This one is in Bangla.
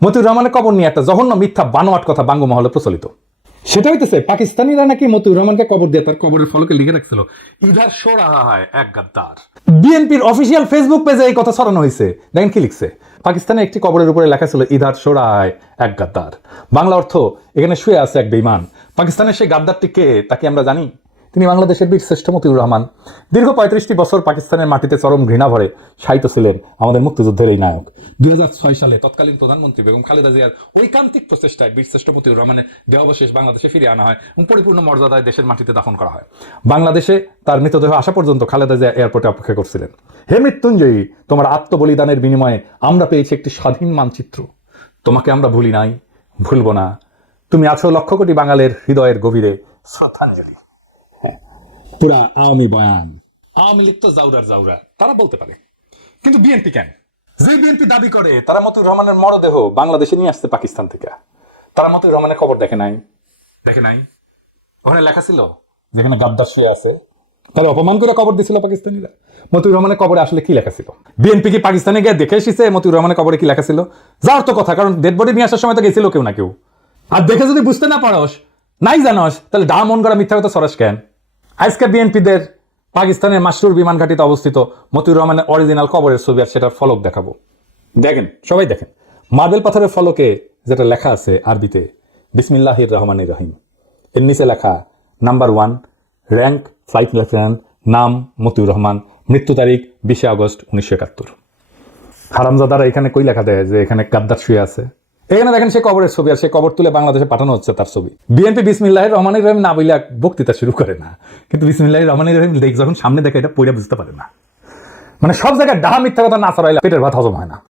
মতিউর রহমানের কবর নিয়ে একটা জঘন্য মিথ্যা বানোয়াট কথা বাঙ্গমহলে প্রচলিত। সেটা হইতেছে পাকিস্তানিরা নাকি মতিউর রহমানকে কবর দিয়ে তার কবরের ফলকে লিখে রাখছিল, ইধার সো রাহা হয় এক গাদ্দার। বিএনপির অফিসিয়াল ফেসবুক পেজে এই কথা ছড়ানো হয়েছে। দেখেন কি লিখছে, পাকিস্তানে একটি কবরের উপরে লেখা ছিল ইধার সো রাহা হয় এক গাদ্দার। বাংলা অর্থ, এখানে শুয়ে আছে এক বেঈমান। পাকিস্তানের সেই গাদ্দারটি কে তা কি আমরা জানি? তিনি বাংলাদেশের বীরশ্রেষ্ঠ মতিউর রহমান। দীর্ঘ 35টি বছর পাকিস্তানের মাটিতে চরম ঘৃণা ভরে শায়িত ছিলেন আমাদের মুক্তিযুদ্ধের এই নায়ক। 2006 সালে তৎকালীন প্রধানমন্ত্রী বেগম খালেদা জিয়ার ঐকান্তিক প্রচেষ্টায় বীরশ্রেষ্ঠ মতিউর রহমানের দেহাবশেষ বাংলাদেশে ফিরিয়ে আনা হয় এবং পরিপূর্ণ মর্যাদায় দেশের মাটিতে দাফন করা হয়। বাংলাদেশে তার মৃতদেহ আসা পর্যন্ত খালেদা জিয়া এয়ারপোর্টে অপেক্ষা করছিলেন। হে মৃত্যুঞ্জয়ী, তোমার আত্মবলিদানের বিনিময়ে আমরা পেয়েছি একটি স্বাধীন মানচিত্র। তোমাকে আমরা ভুলি নাই, ভুলব না। তুমি আছো লক্ষ কোটি বাঙালির হৃদয়ের গভীরে শ্রদ্ধাঞ্জলি। পুরা আওয়ামী বয়ান। আওয়ামী লীগ তো জাউরার জাউরা, তারা বলতে পারে, কিন্তু বিএনপি কেন? যে বিএনপি দাবি করে তারা মতিউর রহমানের মরদেহ বাংলাদেশে নিয়ে আসছে পাকিস্তান থেকে, তারা মতিউর রহমানের কবর দেখে নাই। ওখানে লেখা ছিল যেখানে গাদ্দার শুয়ে আছে, তাহলে অপমান করে কবর দিছিল পাকিস্তানিরা। মতিউর রহমানের কবরে আসলে কি লেখা ছিল? বিএনপি কি পাকিস্তানে গিয়ে দেখে এসেছে মতিউর রহমানের কবরে কি লেখা ছিল? যাওয়ার তো কথা, কারণ ডেড বডি নিয়ে আসার সময় তো গেছিল কেউ না কেউ। আর দেখে যদি বুঝতে না পারস, নাই জানস, তাহলে ডা মন করা মিথ্যা কথা সরাস কেন? আজকে বিএনপিদের পাকিস্তানের মাসরুর বিমান ঘাঁটিতে অবস্থিত মতিউর রহমানের অরিজিনাল কবরের ছবি আর সেটার ফলক দেখাবো। দেখেন, সবাই দেখেন, মার্বেল পাথরের ফলকে যেটা লেখা আছে আরবিতে বিসমিল্লাহির রহমানির রহিম, এর নিচে লেখা নাম্বার 1, র্যাঙ্ক ফ্লাইট লেফটেন্যান্ট, নাম মতিউর রহমান, মৃত্যু তারিখ 20 আগস্ট 1971। হারামজাদারা এখানে কই লেখা দেয় যে এখানে গাদ্দার শুয়ে আছে? এখানে দেখেন সে কবরের ছবি, আর সে কবর তুলে বাংলাদেশে পাঠানো হচ্ছে তার ছবি। বিএনপি বিসমিল্লাহির রহমানির রহিম না বইলে বক্তৃতা শুরু করে না, কিন্তু বিসমিল্লাহির রহমানির রহিম যখন সামনে দেখে এটা পড়ে বুঝতে পারে না। মানে সব জায়গায় ডাহা মিথ্যা কথা না ছড়াইলে পেটের ভাত হজম হয় না।